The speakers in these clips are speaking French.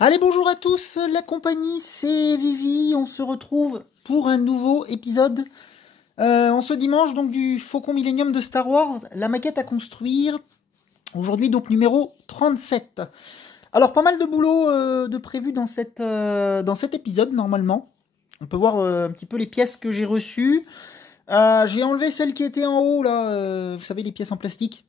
Allez, bonjour à tous, la compagnie, c'est Vivi, on se retrouve pour un nouveau épisode en ce dimanche, donc du Faucon Millenium de Star Wars, la maquette à construire, aujourd'hui donc numéro 37. Alors pas mal de boulot de prévu dans cet épisode normalement, on peut voir un petit peu les pièces que j'ai reçues, j'ai enlevé celles qui étaient en haut là, vous savez les pièces en plastique,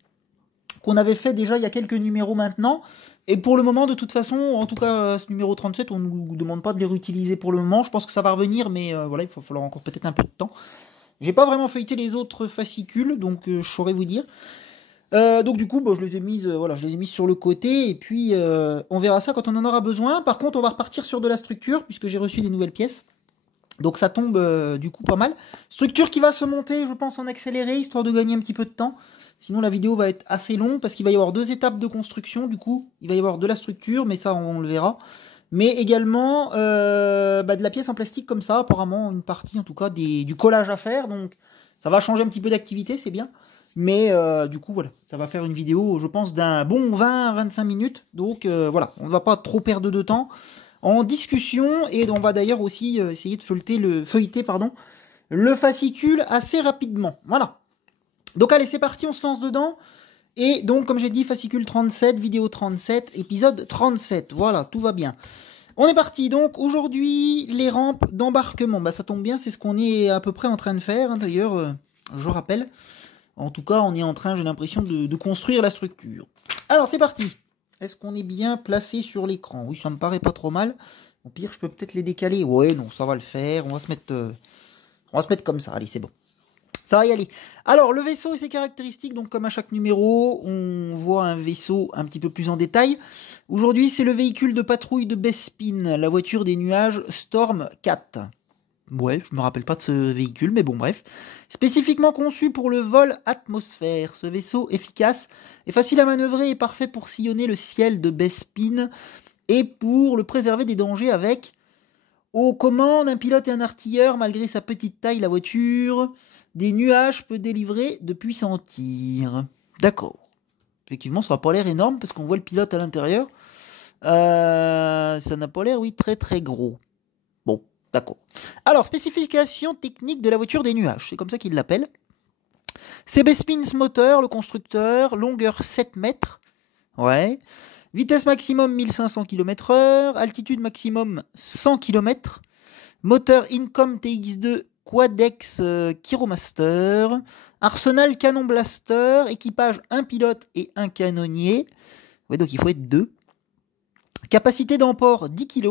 qu'on avait fait déjà il y a quelques numéros maintenant. Et pour le moment, de toute façon, en tout cas, ce numéro 37, on ne nous demande pas de les réutiliser pour le moment. Je pense que ça va revenir, mais voilà, il va falloir encore peut-être un peu de temps. J'ai pas vraiment feuilleté les autres fascicules, donc je saurais vous dire. Donc du coup, je les ai mises, voilà, je les ai mises sur le côté, et puis on verra ça quand on en aura besoin. Par contre, on va repartir sur de la structure, puisque j'ai reçu des nouvelles pièces. Donc ça tombe du coup pas mal. Structure qui va se monter, je pense, en accéléré, histoire de gagner un petit peu de temps. Sinon la vidéo va être assez longue, parce qu'il va y avoir 2 étapes de construction, du coup. Il va y avoir de la structure, mais ça on le verra. Mais également de la pièce en plastique comme ça, apparemment une partie en tout cas du collage à faire. Donc ça va changer un petit peu d'activité, c'est bien. Mais du coup voilà, ça va faire une vidéo, je pense, d'un bon 20-25 minutes. Donc voilà, on ne va pas trop perdre de temps en discussion, et on va d'ailleurs aussi essayer de feuilleter le fascicule assez rapidement. Voilà. Donc allez, c'est parti, on se lance dedans. Et donc, comme j'ai dit, fascicule 37, vidéo 37, épisode 37. Voilà, tout va bien. On est parti. Donc aujourd'hui, les rampes d'embarquement. Ça tombe bien, c'est ce qu'on est à peu près en train de faire. Hein, d'ailleurs, je rappelle. En tout cas, on est en train, j'ai l'impression, de construire la structure. Alors, c'est parti. Est-ce qu'on est bien placé sur l'écran? Oui, ça me paraît pas trop mal. Au pire, je peux peut-être les décaler. Ouais, non, ça va le faire. On va se mettre comme ça. Allez, c'est bon. Ça va y aller. Alors, le vaisseau et ses caractéristiques. Donc, comme à chaque numéro, on voit un vaisseau un petit peu plus en détail. Aujourd'hui, c'est le véhicule de patrouille de Bespin, la voiture des nuages Storm 4. Ouais, je me rappelle pas de ce véhicule, mais bon, bref. Spécifiquement conçu pour le vol atmosphère, ce vaisseau efficace est facile à manœuvrer et parfait pour sillonner le ciel de Bespin et pour le préserver des dangers avec, aux commandes, un pilote et un artilleur. Malgré sa petite taille, la voiture des nuages peut délivrer de puissants tirs. D'accord. Effectivement, ça n'a pas l'air énorme parce qu'on voit le pilote à l'intérieur. Ça n'a pas l'air, oui, très très gros. Bon. D'accord. Alors, spécification technique de la voiture des nuages, c'est comme ça qu'ils l'appellent. C'est Bespin moteur, le constructeur, longueur 7 mètres. Ouais. Vitesse maximum 1500 km/h, altitude maximum 100 km. Moteur Incom TX2 Quadex Kyromaster. Arsenal canon blaster, équipage un pilote et un canonnier. Ouais, donc il faut être 2. Capacité d'emport 10 kg.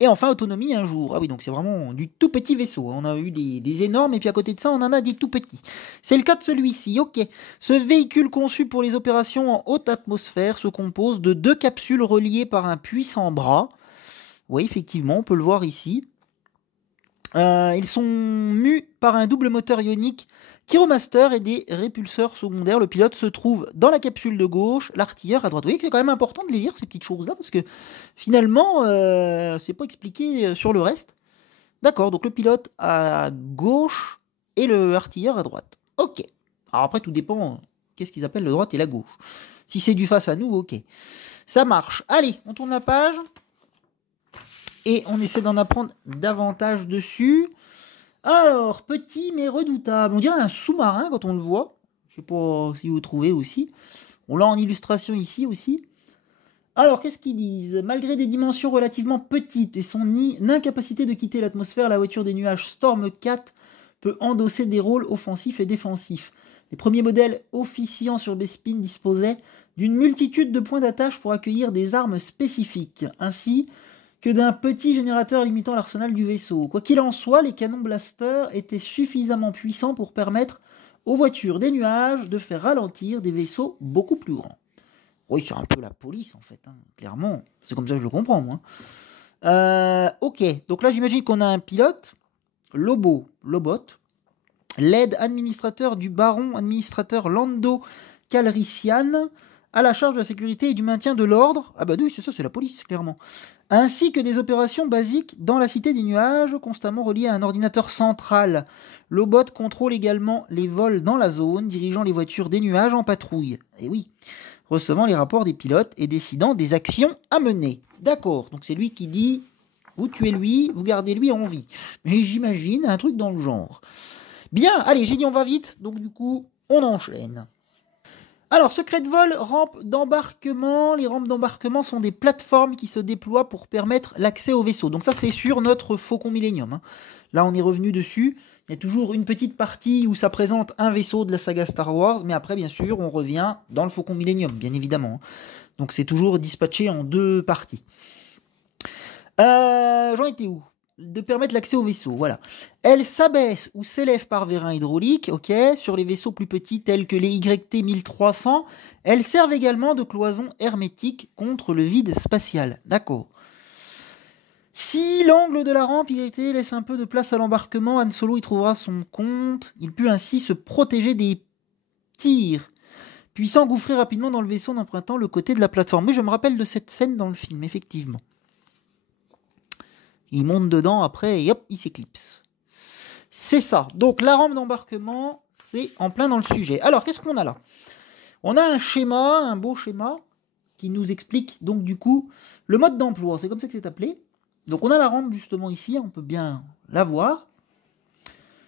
Et enfin, autonomie un jour. Ah oui, donc c'est vraiment du tout petit vaisseau. On a eu des énormes, et puis à côté de ça, on en a des tout petits. C'est le cas de celui-ci, ok. Ce véhicule conçu pour les opérations en haute atmosphère se compose de 2 capsules reliées par un puissant bras. Oui, effectivement, on peut le voir ici. Ils sont mus par un double moteur ionique Kyromaster et des répulseurs secondaires. Le pilote se trouve dans la capsule de gauche, l'artilleur à droite. Vous voyez que c'est quand même important de les lire, ces petites choses-là, parce que finalement, c'est pas expliqué sur le reste. D'accord, donc le pilote à gauche et le artilleur à droite. Ok. Alors après, tout dépend, qu'est-ce qu'ils appellent le droite et la gauche. Si c'est du face à nous, ok. Ça marche. Allez, on tourne la page. Et on essaie d'en apprendre davantage dessus. Alors, petit mais redoutable. On dirait un sous-marin quand on le voit. Je sais pas si vous trouvez aussi. On l'a en illustration ici aussi. Alors, qu'est-ce qu'ils disent? Malgré des dimensions relativement petites et son incapacité de quitter l'atmosphère, la voiture des nuages Storm 4 peut endosser des rôles offensifs et défensifs. Les premiers modèles officiant sur Bespin disposaient d'une multitude de points d'attache pour accueillir des armes spécifiques, ainsi que d'un petit générateur limitant l'arsenal du vaisseau. Quoi qu'il en soit, les canons blaster étaient suffisamment puissants pour permettre aux voitures des nuages de faire ralentir des vaisseaux beaucoup plus grands. Oui, c'est un peu la police en fait, hein, clairement. C'est comme ça que je le comprends, moi. Ok, donc là j'imagine qu'on a un pilote, Lobot, l'aide administrateur du baron administrateur Lando Calrissian, à la charge de la sécurité et du maintien de l'ordre. Ah bah oui, c'est ça, c'est la police, clairement. Ainsi que des opérations basiques dans la cité des nuages, constamment reliées à un ordinateur central. Lobot contrôle également les vols dans la zone, dirigeant les voitures des nuages en patrouille. Et oui. recevant les rapports des pilotes et décidant des actions à mener. D'accord, donc c'est lui qui dit, vous tuez lui, vous gardez lui en vie. Mais j'imagine un truc dans le genre. Bien, allez, j'ai dit on va vite, donc du coup, on enchaîne. Alors, secret de vol, rampe d'embarquement. Les rampes d'embarquement sont des plateformes qui se déploient pour permettre l'accès au vaisseau. Donc ça, c'est sur notre Faucon Millenium. Là, on est revenu dessus. Il y a toujours une petite partie où ça présente un vaisseau de la saga Star Wars. Mais après, bien sûr, on revient dans le Faucon Millenium, bien évidemment. Donc c'est toujours dispatché en 2 parties. J'en étais où? De permettre l'accès au vaisseau, voilà. Elle s'abaisse ou s'élève par vérin hydraulique, ok, sur les vaisseaux plus petits tels que les YT 1300. Elles servent également de cloison hermétique contre le vide spatial, d'accord. Si l'angle de la rampe YT laisse un peu de place à l'embarquement, Han Solo y trouvera son compte. Il peut ainsi se protéger des tirs, puis s'engouffrer rapidement dans le vaisseau en empruntant le côté de la plateforme. Oui, je me rappelle de cette scène dans le film, effectivement. Il monte dedans après et hop, il s'éclipse. C'est ça. Donc la rampe d'embarquement, c'est en plein dans le sujet. Alors, qu'est-ce qu'on a là? On a un schéma, un beau schéma, qui nous explique donc du coup le mode d'emploi. C'est comme ça que c'est appelé. Donc on a la rampe justement ici, on peut bien la voir.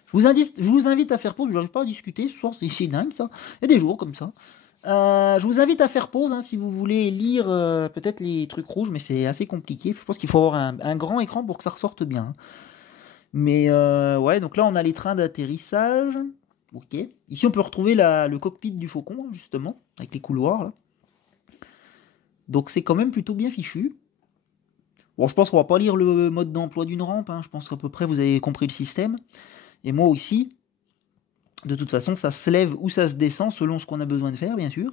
Je vous invite à faire pause, je n'arrive pas à discuter, ce soir c'est dingue ça. Il y a des jours comme ça. Je vous invite à faire pause si vous voulez lire peut-être les trucs rouges, mais c'est assez compliqué. Je pense qu'il faut avoir un grand écran pour que ça ressorte bien. Mais ouais, donc là on a les trains d'atterrissage. Ok. Ici on peut retrouver le cockpit du Faucon, justement, avec les couloirs. Là. Donc c'est quand même plutôt bien fichu. Bon, je pense qu'on va pas lire le mode d'emploi d'une rampe. Je pense qu'à peu près vous avez compris le système. Et moi aussi. De toute façon, ça se lève ou ça se descend selon ce qu'on a besoin de faire, bien sûr.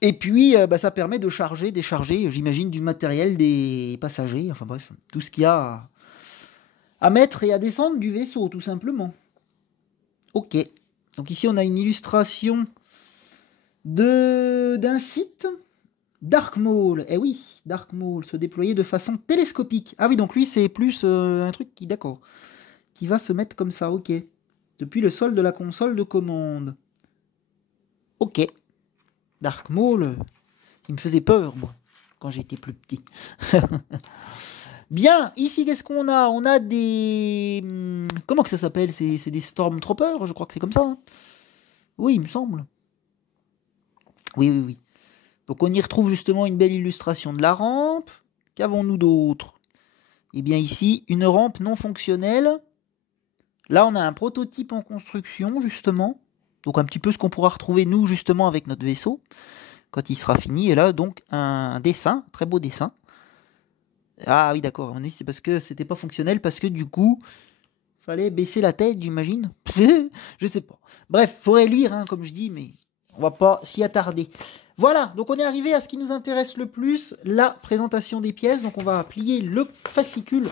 Et puis, ça permet de charger, décharger, j'imagine, du matériel des passagers. Enfin bref, tout ce qu'il y a à mettre et à descendre du vaisseau, tout simplement. Ok. Donc ici, on a une illustration d'un site. Dark Maul. Eh oui, Dark Maul se déployer de façon télescopique. Ah oui, donc lui, c'est plus un truc d'accord, qui va se mettre comme ça, ok. Depuis le sol de la console de commande. Ok. Dark Maul, il me faisait peur, moi, quand j'étais plus petit. Bien, ici, qu'est-ce qu'on a? On a des... Comment que ça s'appelle? C'est des Stormtroopers, je crois que c'est comme ça. Oui, il me semble. Oui. Donc on y retrouve justement une belle illustration de la rampe. Qu'avons-nous d'autre? Eh bien ici, une rampe non fonctionnelle. Là, on a un prototype en construction, justement. Donc, un petit peu ce qu'on pourra retrouver, nous, justement, avec notre vaisseau, quand il sera fini. Et là, donc, un dessin, très beau dessin. Ah oui, d'accord. À mon avis, c'est parce que c'était pas fonctionnel, parce que, du coup, fallait baisser la tête, j'imagine. Je sais pas. Bref, faudrait lire, comme je dis, mais on va pas s'y attarder. Voilà, donc on est arrivé à ce qui nous intéresse le plus, la présentation des pièces. Donc, on va plier le fascicule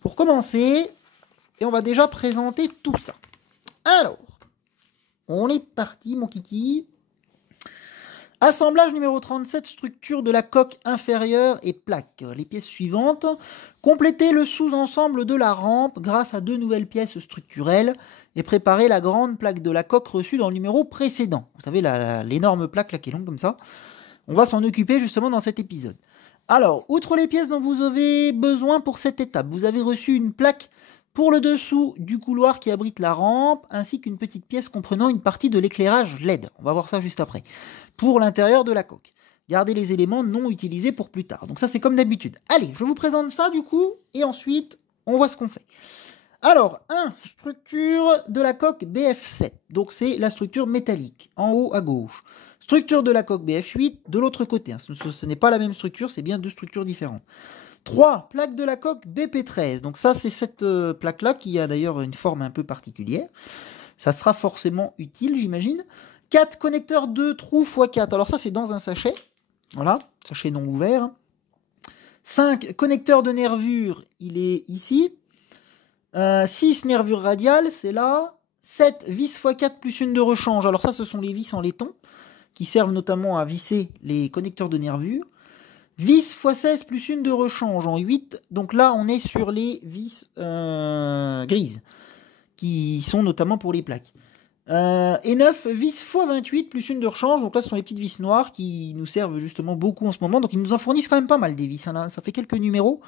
pour commencer. Et on va déjà présenter tout ça. Alors, on est parti, mon kiki. Assemblage numéro 37, structure de la coque inférieure et plaque. Les pièces suivantes. Compléter le sous-ensemble de la rampe grâce à 2 nouvelles pièces structurelles et préparer la grande plaque de la coque reçue dans le numéro précédent. Vous savez, l'énorme plaque là qui est longue comme ça. On va s'en occuper justement dans cet épisode. Alors, outre les pièces dont vous avez besoin pour cette étape, vous avez reçu une plaque pour le dessous du couloir qui abrite la rampe, ainsi qu'une petite pièce comprenant une partie de l'éclairage LED. On va voir ça juste après. Pour l'intérieur de la coque. Gardez les éléments non utilisés pour plus tard. Donc ça, c'est comme d'habitude. Allez, je vous présente ça du coup, et ensuite, on voit ce qu'on fait. Alors, structure de la coque BF7. Donc c'est la structure métallique, en haut à gauche. Structure de la coque BF8, de l'autre côté. Ce n'est pas la même structure, c'est bien 2 structures différentes. 3. Plaque de la coque BP13. Donc ça, c'est cette plaque-là qui a d'ailleurs une forme un peu particulière. Ça sera forcément utile, j'imagine. 4. Connecteur 2 trous x4. Alors ça, c'est dans un sachet. Voilà, sachet non ouvert. 5. Connecteur de nervure, il est ici. 6. Nervure radiale, c'est là. 7. Vis x4 plus une de rechange. Alors ça, ce sont les vis en laiton qui servent notamment à visser les connecteurs de nervure. Vis x16 plus une de rechange en 8. Donc là, on est sur les vis grises, qui sont notamment pour les plaques. Et 9 vis x28 plus une de rechange. Donc là, ce sont les petites vis noires qui nous servent justement beaucoup en ce moment. Donc ils nous en fournissent quand même pas mal des vis. Hein, ça fait quelques numéros.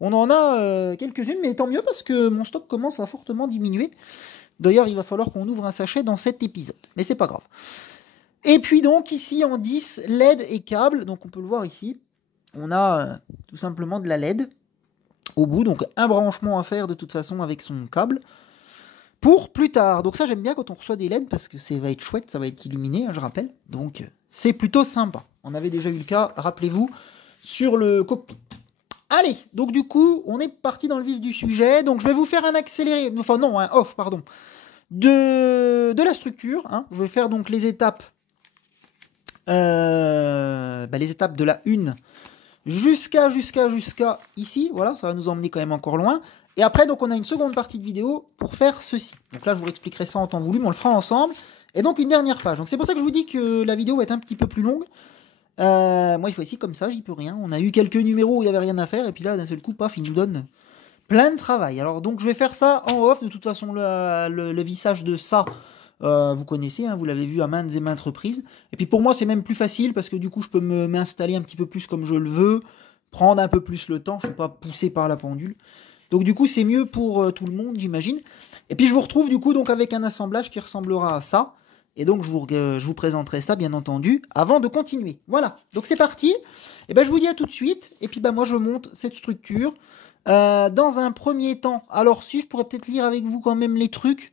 On en a quelques-unes, mais tant mieux parce que mon stock commence à fortement diminuer. D'ailleurs, il va falloir qu'on ouvre un sachet dans cet épisode. Mais c'est pas grave. Et puis donc ici en 10, LED et câble. Donc on peut le voir ici. On a tout simplement de la LED au bout. Donc un branchement à faire de toute façon avec son câble. Pour plus tard. Donc ça j'aime bien quand on reçoit des LED parce que ça va être chouette, ça va être illuminé, hein, je rappelle. Donc c'est plutôt sympa. On avait déjà eu le cas, rappelez-vous, sur le cockpit. Allez, donc du coup, on est parti dans le vif du sujet. Donc je vais vous faire un accéléré, enfin non, un off, pardon, de la structure. Hein. Je vais faire donc les étapes de la 1 jusqu'à ici. Voilà, ça va nous emmener quand même encore loin. Et après, donc, on a une seconde partie de vidéo pour faire ceci. Donc là, je vous expliquerai ça en temps voulu, mais on le fera ensemble. Et donc, une dernière page. Donc, c'est pour ça que je vous dis que la vidéo va être un petit peu plus longue. Moi, il faut essayer comme ça, j'y peux rien. On a eu quelques numéros où il n'y avait rien à faire. Et puis là, d'un seul coup, paf, il nous donne plein de travail. Alors, donc, je vais faire ça en off. De toute façon, le vissage de ça, vous connaissez, hein, vous l'avez vu à maintes et maintes reprises. Et puis, pour moi, c'est même plus facile parce que du coup, je peux m'installer un petit peu plus comme je le veux. Prendre un peu plus le temps. Je ne suis pas poussé par la pendule. Donc du coup c'est mieux pour tout le monde j'imagine. Et puis je vous retrouve du coup donc avec un assemblage qui ressemblera à ça. Et donc je vous présenterai ça bien entendu avant de continuer. Voilà, donc c'est parti. Et ben je vous dis à tout de suite. Et puis ben moi je monte cette structure. Dans un premier temps, alors si je pourrais peut-être lire avec vous quand même les trucs.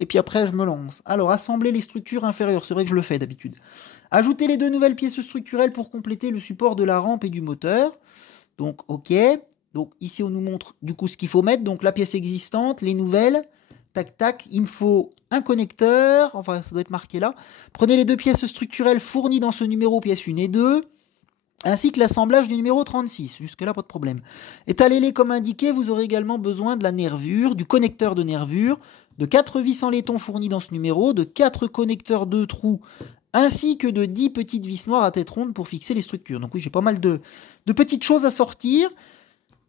Et puis après je me lance. Alors assembler les structures inférieures, c'est vrai que je le fais d'habitude. Ajouter les 2 nouvelles pièces structurelles pour compléter le support de la rampe et du moteur. Donc ok. Donc ici on nous montre du coup ce qu'il faut mettre, donc la pièce existante, les nouvelles, tac tac, il me faut un connecteur, enfin ça doit être marqué là. Prenez les 2 pièces structurelles fournies dans ce numéro, pièces 1 et 2, ainsi que l'assemblage du numéro 36, jusque là pas de problème. Étalez-les comme indiqué, vous aurez également besoin de la nervure, du connecteur de nervure, de 4 vis en laiton fournies dans ce numéro, de 4 connecteurs 2 trous, ainsi que de 10 petites vis noires à tête ronde pour fixer les structures. Donc oui j'ai pas mal de petites choses à sortir.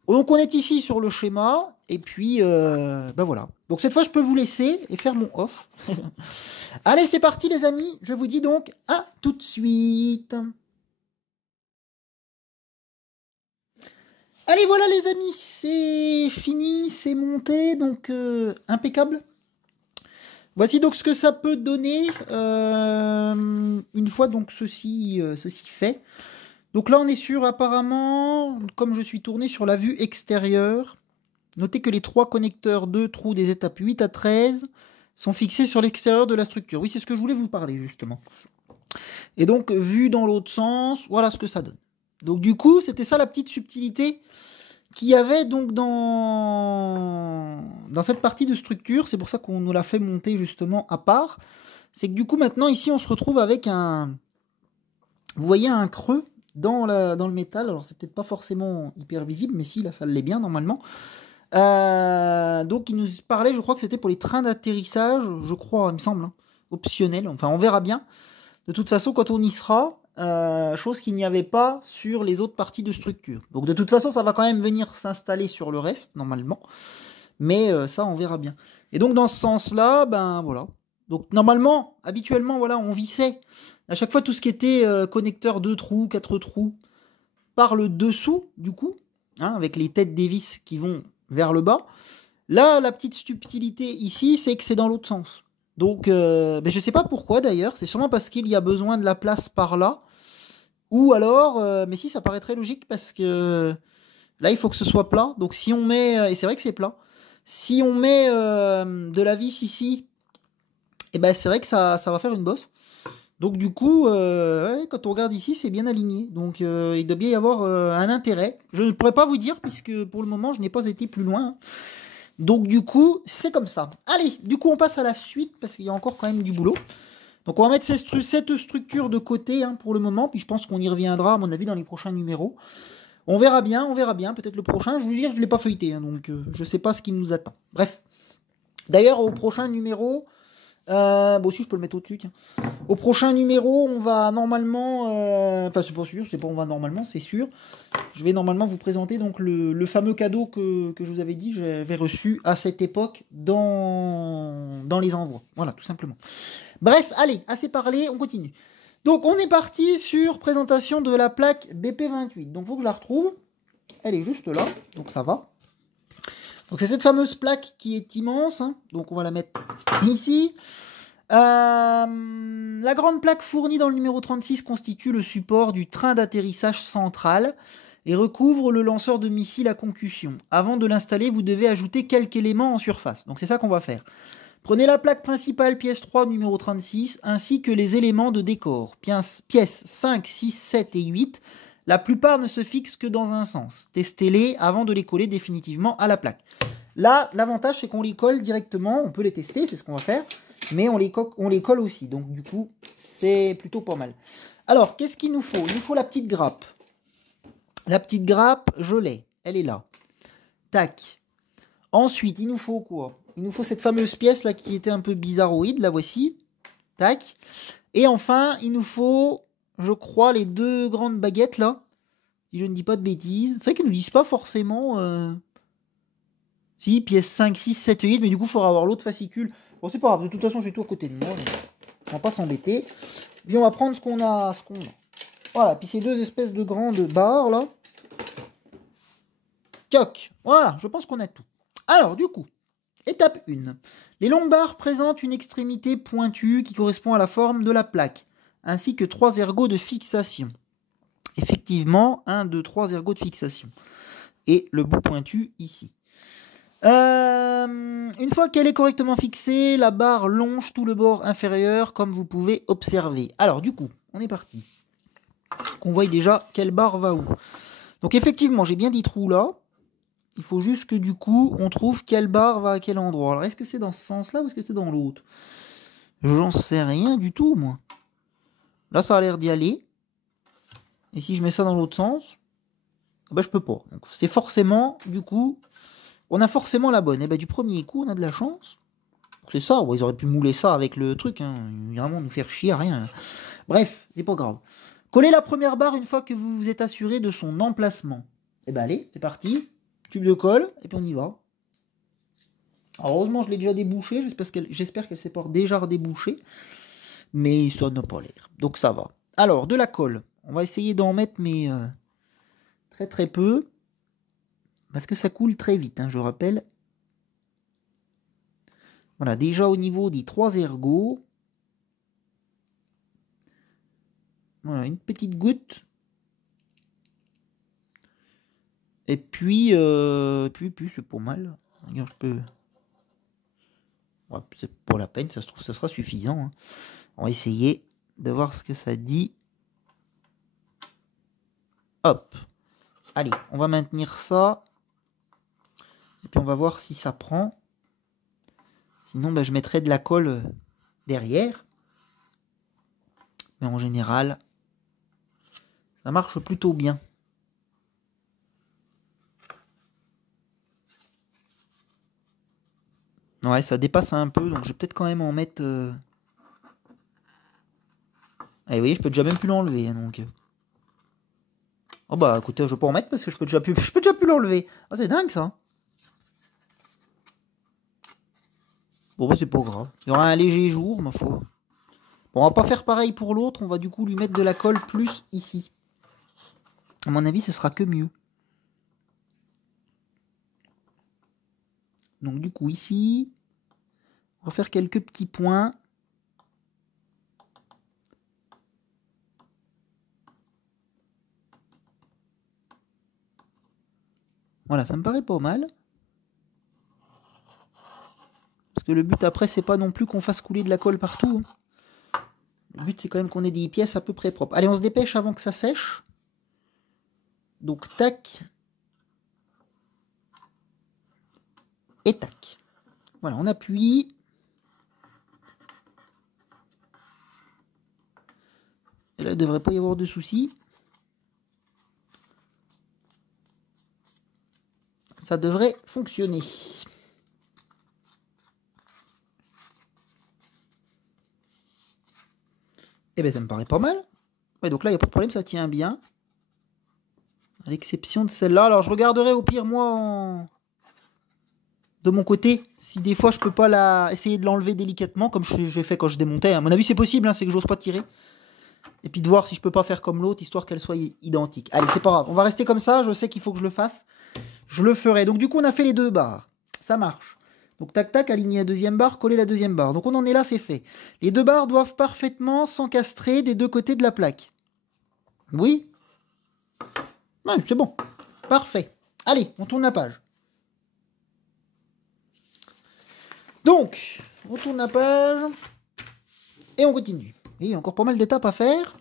Donc on est ici sur le schéma, et puis ben voilà. Donc cette fois je peux vous laisser et faire mon off. Allez c'est parti les amis, je vous dis donc à tout de suite. Allez voilà les amis, c'est fini, c'est monté, donc impeccable. Voici donc ce que ça peut donner une fois donc ceci fait. Donc là, on est sur, apparemment, comme je suis tourné sur la vue extérieure, notez que les 3 connecteurs 2 trous des étapes 8 à 13 sont fixés sur l'extérieur de la structure. Oui, c'est ce que je voulais vous parler, justement. Et donc, vu dans l'autre sens, voilà ce que ça donne. Donc du coup, c'était ça la petite subtilité qu'il y avait donc dans cette partie de structure. C'est pour ça qu'on nous l'a fait monter justement à part. C'est que du coup, maintenant, ici, on se retrouve avec un... Vous voyez un creux dans le métal, alors c'est peut-être pas forcément hyper visible, mais si, là ça l'est bien normalement. Donc il nous parlait, je crois que c'était pour les trains d'atterrissage, je crois, il me semble, hein, optionnel, enfin on verra bien. De toute façon, quand on y sera, chose qu'il n'y avait pas sur les autres parties de structure. Donc de toute façon, ça va quand même venir s'installer sur le reste, normalement. Mais ça, on verra bien. Et donc dans ce sens-là, ben voilà. Donc normalement, habituellement, voilà, on vissait à chaque fois tout ce qui était connecteur 2 trous, 4 trous, par le dessous, du coup, hein, avec les têtes des vis qui vont vers le bas. Là, la petite subtilité ici, c'est que c'est dans l'autre sens. Donc, je ne sais pas pourquoi d'ailleurs, c'est sûrement parce qu'il y a besoin de la place par là, ou alors, mais si, ça paraît très logique parce que là, il faut que ce soit plat. Donc si on met, et c'est vrai que c'est plat, si on met de la vis ici, et ben c'est vrai que ça va faire une bosse. Donc du coup, ouais, quand on regarde ici, c'est bien aligné. Donc il doit bien y avoir un intérêt. Je ne pourrais pas vous dire, puisque pour le moment, je n'ai pas été plus loin. Donc du coup, c'est comme ça. Allez, du coup, on passe à la suite, parce qu'il y a encore quand même du boulot. Donc on va mettre cette structure de côté hein, pour le moment, puis je pense qu'on y reviendra, à mon avis, dans les prochains numéros. On verra bien, peut-être le prochain. Je vous dis, je ne l'ai pas feuilleté, hein, donc je ne sais pas ce qui nous attend. Bref. D'ailleurs, au prochain numéro... Bon, si je peux le mettre au-dessus, tiens. Au prochain numéro, on va normalement... Enfin, c'est pas sûr, c'est pas on va normalement, c'est sûr. Je vais normalement vous présenter donc le fameux cadeau que je vous avais dit, j'avais reçu à cette époque dans les envois. Voilà, tout simplement. Bref, allez, assez parlé, on continue. Donc, on est parti sur présentation de la plaque BP28. Donc, il faut que je la retrouve. Elle est juste là, donc ça va. Donc c'est cette fameuse plaque qui est immense, hein. Donc on va la mettre ici. La grande plaque fournie dans le numéro 36 constitue le support du train d'atterrissage central et recouvre le lanceur de missiles à concussion. Avant de l'installer, vous devez ajouter quelques éléments en surface. Donc c'est ça qu'on va faire. Prenez la plaque principale pièce 3 numéro 36 ainsi que les éléments de décor, pièces 5, 6, 7 et 8. La plupart ne se fixent que dans un sens. Testez-les avant de les coller définitivement à la plaque. Là, l'avantage, c'est qu'on les colle directement. On peut les tester, c'est ce qu'on va faire. Mais on les colle aussi. Donc, du coup, c'est plutôt pas mal. Alors, qu'est-ce qu'il nous faut? Il nous faut la petite grappe. La petite grappe, je l'ai. Elle est là. Tac. Ensuite, il nous faut quoi? Il nous faut cette fameuse pièce-là qui était un peu bizarroïde. La voici. Tac. Et enfin, il nous faut... je crois, les deux grandes baguettes, là. Si je ne dis pas de bêtises. C'est vrai qu'ils ne nous disent pas forcément... Si, pièce 5, 6, 7, 8. Mais du coup, il faudra avoir l'autre fascicule. Bon, c'est pas grave. De toute façon, j'ai tout à côté de moi. Donc on va pas s'embêter. Puis on va prendre ce qu'on a. Voilà. Puis ces deux espèces de grandes barres, là. Toc. Voilà. Je pense qu'on a tout. Alors, du coup, étape 1. Les longues barres présentent une extrémité pointue qui correspond à la forme de la plaque, ainsi que 3 ergots de fixation. Effectivement, 1, 2, 3 ergots de fixation. Et le bout pointu ici. Une fois qu'elle est correctement fixée, la barre longe tout le bord inférieur, comme vous pouvez observer. Alors du coup, on est parti. Qu'on voit déjà quelle barre va où. Donc effectivement, j'ai bien dit trou là. Il faut juste que du coup, on trouve quelle barre va à quel endroit. Alors est-ce que c'est dans ce sens-là ou est-ce que c'est dans l'autre? J'en sais rien du tout, moi. Là, ça a l'air d'y aller. Et si je mets ça dans l'autre sens, bah, je peux pas. Donc c'est forcément, du coup, on a forcément la bonne. Et bah, du premier coup, on a de la chance. C'est ça, ouais, ils auraient pu mouler ça avec le truc. Hein. Vraiment nous faire chier à rien. Là. Bref, c'est pas grave. Collez la première barre une fois que vous vous êtes assuré de son emplacement. Et bah allez, c'est parti. Tube de colle, et puis on y va. Alors, heureusement, je l'ai déjà débouché. J'espère qu'elle s'est pas déjà redébouchée. Mais ça n'a pas l'air. Donc ça va. Alors, de la colle. On va essayer d'en mettre, mais très très peu. Parce que ça coule très vite, hein, je rappelle. Voilà, déjà au niveau des 3 ergots. Voilà, une petite goutte. Et puis, puis c'est pas mal. Regarde, je peux... Ouais, c'est pas la peine, ça se trouve, ça sera suffisant. Hein. On va essayer de voir ce que ça dit. Hop. Allez, on va maintenir ça. Et puis on va voir si ça prend. Sinon, bah, je mettrai de la colle derrière. Mais en général, ça marche plutôt bien. Ouais, ça dépasse un peu, donc je vais peut-être quand même en mettre... Ah, vous voyez, je peux déjà même plus l'enlever, hein, donc... Oh bah écoutez, je vais pas en mettre parce que je peux déjà plus l'enlever. Ah, c'est dingue ça. Bon bah c'est pas grave. Il y aura un léger jour, ma foi. Bon, on va pas faire pareil pour l'autre, on va du coup lui mettre de la colle plus ici. À mon avis, ce sera que mieux. Donc du coup ici, on va faire quelques petits points. Voilà, ça me paraît pas mal. Parce que le but après, c'est pas non plus qu'on fasse couler de la colle partout. Hein. Le but, c'est quand même qu'on ait des pièces à peu près propres. Allez, on se dépêche avant que ça sèche. Donc, tac. Et tac. Voilà, on appuie. Et là, il ne devrait pas y avoir de soucis. Ça devrait fonctionner. Eh ben ça me paraît pas mal. Ouais, donc là, il n'y a pas de problème, ça tient bien. À l'exception de celle-là. Alors, je regarderai au pire, moi, de mon côté, si des fois, je peux pas essayer de l'enlever délicatement, comme je fais quand je démontais. À mon avis, c'est possible, hein, c'est que j'ose pas tirer. Et puis de voir si je peux pas faire comme l'autre, histoire qu'elle soit identique. Allez, c'est pas grave. On va rester comme ça. Je sais qu'il faut que je le fasse. Je le ferai. Donc, du coup, on a fait les 2 barres. Ça marche. Donc, tac, tac, aligner la deuxième barre, coller la deuxième barre. Donc, on en est là, c'est fait. Les 2 barres doivent parfaitement s'encastrer des 2 côtés de la plaque. Oui? Ouais, c'est bon. Parfait. Allez, on tourne la page. Donc, on tourne la page. Et on continue. Et il y a encore pas mal d'étapes à faire.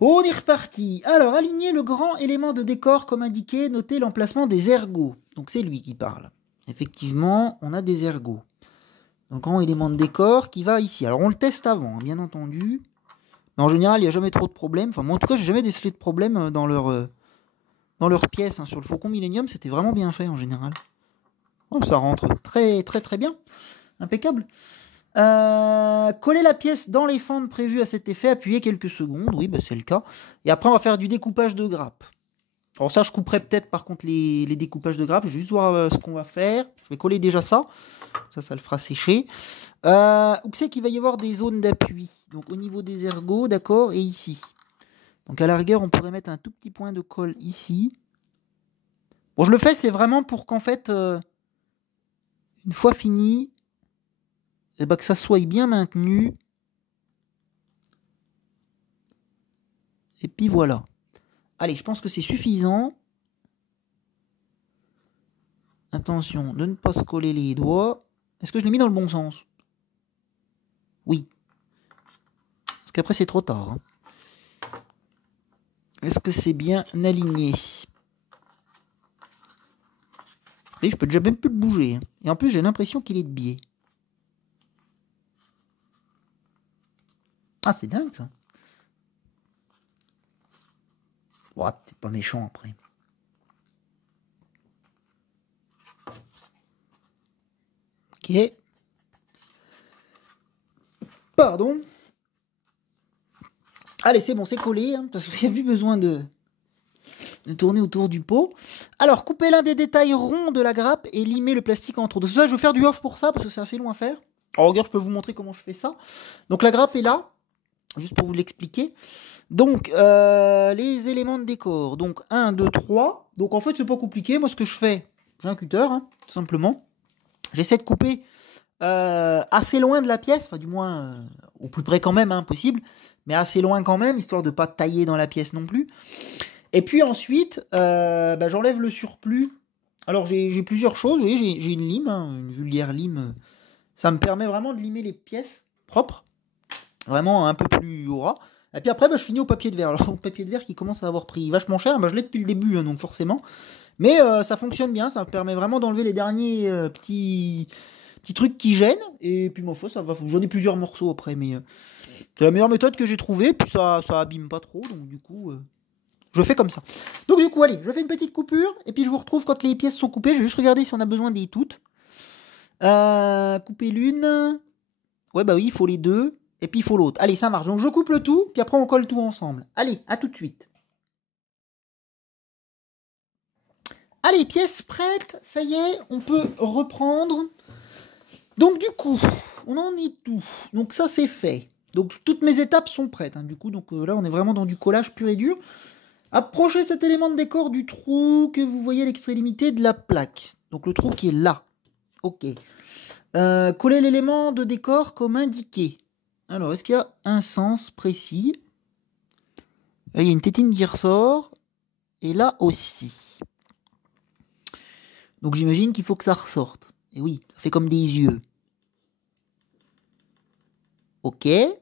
On est reparti. Alors, aligner le grand élément de décor comme indiqué, notez l'emplacement des ergots. Donc, c'est lui qui parle. Effectivement, on a des ergots. Donc, grand élément de décor qui va ici. Alors, on le teste avant, bien entendu. Mais en général, il n'y a jamais trop de problèmes. Enfin, moi, en tout cas, j'ai jamais décelé de problème dans leur pièce. Hein. Sur le Faucon Millenium, c'était vraiment bien fait en général. Oh, ça rentre très, très, très bien. Impeccable. Coller la pièce dans les fentes prévues à cet effet, appuyer quelques secondes, oui, bah c'est le cas. Et après, on va faire du découpage de grappes. Alors ça, je couperai peut-être par contre les découpages de grappes. Je vais juste voir ce qu'on va faire. Je vais coller déjà ça. Ça le fera sécher. Où c'est qu'il va y avoir des zones d'appui? Donc au niveau des ergots, d'accord, et ici. Donc à la rigueur, on pourrait mettre un tout petit point de colle ici. Bon, je le fais, c'est vraiment pour qu'en fait, une fois fini, et bah que ça soit bien maintenu. Et puis voilà. Allez, je pense que c'est suffisant. Attention de ne pas se coller les doigts. Est-ce que je l'ai mis dans le bon sens? Oui. Parce qu'après, c'est trop tard. Hein. Est-ce que c'est bien aligné? Et je peux déjà même plus le bouger. Hein. Et en plus, j'ai l'impression qu'il est de biais. Ah, c'est dingue, ça. Ouais, t'es pas méchant, après. Ok. Pardon. Allez, c'est bon, c'est collé. Hein, parce qu'il n'y a plus besoin de tourner autour du pot. Alors, coupez l'un des détails ronds de la grappe et limez le plastique entre deux. Ça, je vais faire du off pour ça, parce que c'est assez long à faire. Alors, regarde, je peux vous montrer comment je fais ça. Donc, la grappe est là. Juste pour vous l'expliquer. Donc, les éléments de décor. Donc, 1, 2, 3. Donc, en fait, c'est pas compliqué. Moi, ce que je fais, j'ai un cutter, hein, tout simplement. J'essaie de couper assez loin de la pièce. Enfin, du moins, au plus près quand même, hein, possible. Mais assez loin quand même, histoire de ne pas tailler dans la pièce non plus. Et puis ensuite, j'enlève le surplus. Alors, j'ai plusieurs choses. Vous voyez, j'ai une lime, hein, une vulgaire lime. Ça me permet vraiment de limer les pièces propres. Vraiment un peu plus au ras. Et puis après, je finis au papier de verre. Alors, au papier de verre qui commence à avoir pris vachement cher. Je l'ai depuis le début, hein, donc forcément. Mais ça fonctionne bien. Ça me permet vraiment d'enlever les derniers petits trucs qui gênent. Et puis, ça va. J'en ai plusieurs morceaux après. Mais c'est la meilleure méthode que j'ai trouvée. Puis, ça abîme pas trop. Donc, du coup, je fais comme ça. Donc, du coup, allez, je fais une petite coupure. Et puis, je vous retrouve quand les pièces sont coupées. Je vais juste regarder si on a besoin des toutes. Couper l'une. Ouais, bah oui, il faut les deux. Et puis il faut l'autre. Allez, ça marche. Donc je coupe le tout, puis après on colle tout ensemble. Allez, à tout de suite. Allez, pièce prête. Ça y est, on peut reprendre. Donc du coup, on en est tout. Donc ça c'est fait. Donc toutes mes étapes sont prêtes. Hein, du coup, donc là on est vraiment dans du collage pur et dur. Approchez cet élément de décor du trou que vous voyez à l'extrémité de la plaque. Donc le trou qui est là. Ok. Collez l'élément de décor comme indiqué. Alors, est-ce qu'il y a un sens précis? Il y a une tétine qui ressort. Et là aussi. Donc j'imagine qu'il faut que ça ressorte. Et oui, ça fait comme des yeux. Ok. Est-ce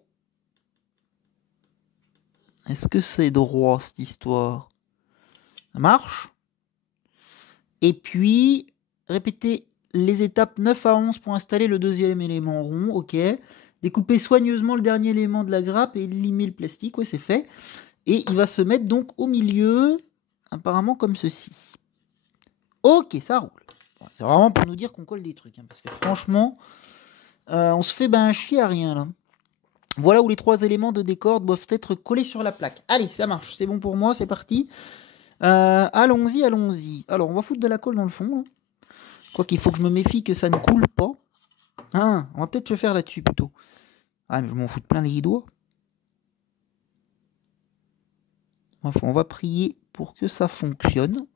que c'est droit cette histoire? Ça marche? Et puis, répétez les étapes 9 à 11 pour installer le deuxième élément rond. Ok. Découpez soigneusement le dernier élément de la grappe et limer le plastique. Ouais, c'est fait. Et il va se mettre donc au milieu, apparemment comme ceci. Ok, ça roule. Bon, c'est vraiment pour nous dire qu'on colle des trucs. Hein, parce que franchement, on se fait un chier à rien là. Voilà où les 3 éléments de décor doivent être collés sur la plaque. Allez, ça marche, c'est bon pour moi, c'est parti. Allons-y, allons-y. Alors, on va foutre de la colle dans le fond. Là. Quoi qu'il faut que je me méfie que ça ne coule pas. Ah, on va peut-être se faire là-dessus plutôt. Ah, mais je m'en fous de plein les doigts. Enfin, on va prier pour que ça fonctionne.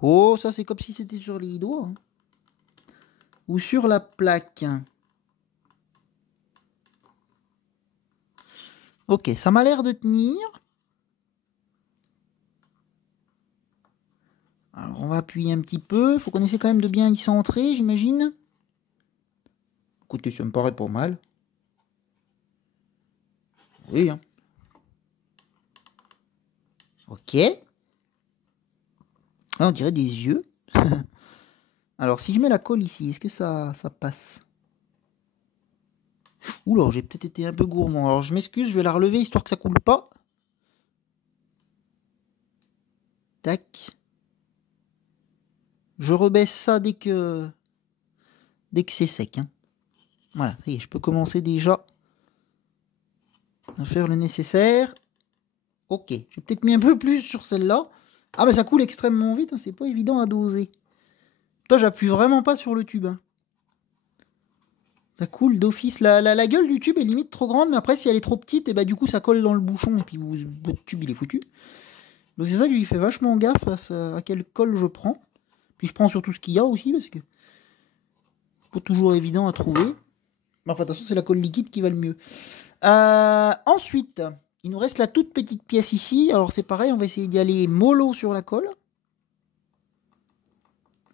Oh, ça c'est comme si c'était sur les doigts. Hein. Ou sur la plaque. Ok, ça m'a l'air de tenir. Alors, on va appuyer un petit peu. Faut qu'on essaie quand même de bien y centrer, j'imagine. Écoutez, ça me paraît pas mal. Oui, hein. Ok. Ah, on dirait des yeux. Alors, si je mets la colle ici, est-ce que ça passe? Oula, j'ai peut-être été un peu gourmand. Alors, je m'excuse, je vais la relever histoire que ça coule pas. Tac. Je rebaisse ça dès que c'est sec. Hein. Voilà, ça y est, je peux commencer déjà à faire le nécessaire. Ok, j'ai peut-être mis un peu plus sur celle-là. Ah, mais ça coule extrêmement vite, hein, c'est pas évident à doser. Putain, j'appuie vraiment pas sur le tube. Hein. Ça coule d'office. La gueule du tube est limite trop grande, mais après, si elle est trop petite, et bah, du coup, ça colle dans le bouchon, et puis votre tube, il est foutu. Donc, c'est ça que je fais vachement gaffe à quelle colle je prends. Puis, je prends surtout ce qu'il y a aussi, parce que c'est pas toujours évident à trouver. Mais enfin, de toute façon, c'est la colle liquide qui va le mieux. Ensuite, il nous reste la toute petite pièce ici. Alors, c'est pareil, on va essayer d'y aller mollo sur la colle.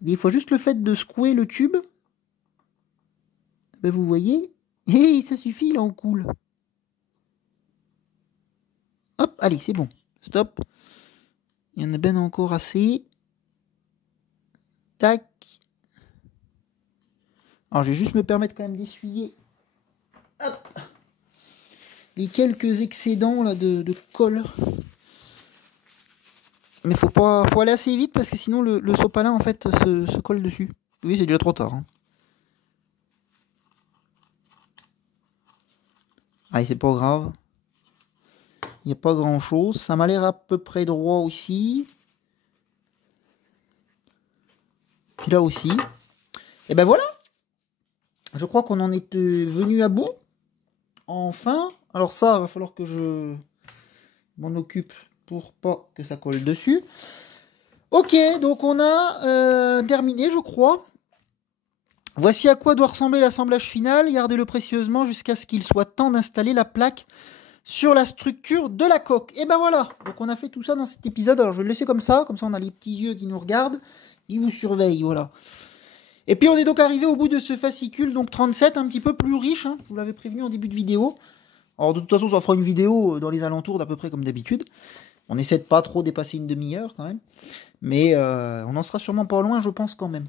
Des fois, juste le fait de secouer le tube. Ben, vous voyez, et ça suffit, il en coule. Hop, allez, c'est bon. Stop. Il y en a ben encore assez. Tac. Alors, je vais juste me permettre quand même d'essuyer les quelques excédents là, de colle. Mais faut aller assez vite parce que sinon le sopalin en fait se colle dessus. Oui, c'est déjà trop tard. Hein. Allez, c'est pas grave. Il n'y a pas grand chose. Ça m'a l'air à peu près droit aussi. Puis là aussi. Et ben voilà. Je crois qu'on en est venu à bout. Enfin. Alors ça, va falloir que je m'en occupe pour pas que ça colle dessus. Ok, donc on a terminé, je crois. Voici à quoi doit ressembler l'assemblage final. Gardez-le précieusement jusqu'à ce qu'il soit temps d'installer la plaque sur la structure de la coque. Et ben voilà, donc on a fait tout ça dans cet épisode. Alors je vais le laisser comme ça on a les petits yeux qui nous regardent, ils vous surveillent, voilà. Et puis on est donc arrivé au bout de ce fascicule, donc 37, un petit peu plus riche, hein, je vous l'avais prévenu en début de vidéo. Alors de toute façon, ça fera une vidéo dans les alentours d'à peu près comme d'habitude. On essaie de pas trop dépasser une demi-heure quand même. Mais on en sera sûrement pas loin, je pense quand même.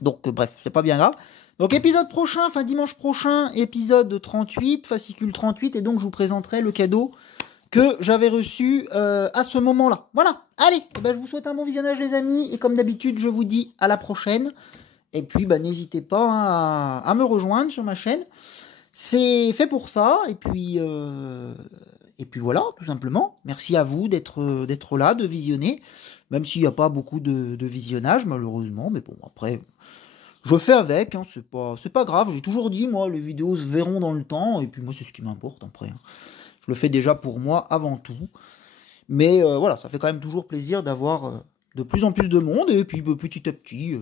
Donc bref, c'est pas bien grave. Donc épisode prochain, enfin dimanche prochain, épisode 38, fascicule 38, et donc je vous présenterai le cadeau que j'avais reçu à ce moment-là. Voilà, allez, et ben, je vous souhaite un bon visionnage les amis, et comme d'habitude, je vous dis à la prochaine. Et puis bah, n'hésitez pas hein, à me rejoindre sur ma chaîne. C'est fait pour ça, et puis voilà, tout simplement. Merci à vous d'être là, de visionner, même s'il n'y a pas beaucoup de visionnage, malheureusement, mais bon, après... Je fais avec, hein, c'est pas grave, j'ai toujours dit, moi, les vidéos se verront dans le temps, et puis moi, c'est ce qui m'importe après. Hein. Je le fais déjà pour moi avant tout. Mais voilà, ça fait quand même toujours plaisir d'avoir de plus en plus de monde, et puis petit à petit,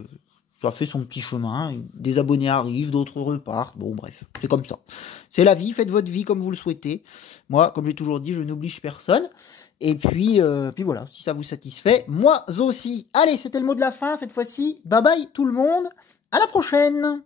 ça fait son petit chemin. Des abonnés arrivent, d'autres repartent. Bon, bref, c'est comme ça. C'est la vie, faites votre vie comme vous le souhaitez. Moi, comme j'ai toujours dit, je n'oblige personne. Et puis voilà, si ça vous satisfait, moi aussi. Allez, c'était le mot de la fin cette fois-ci. Bye bye tout le monde. À la prochaine!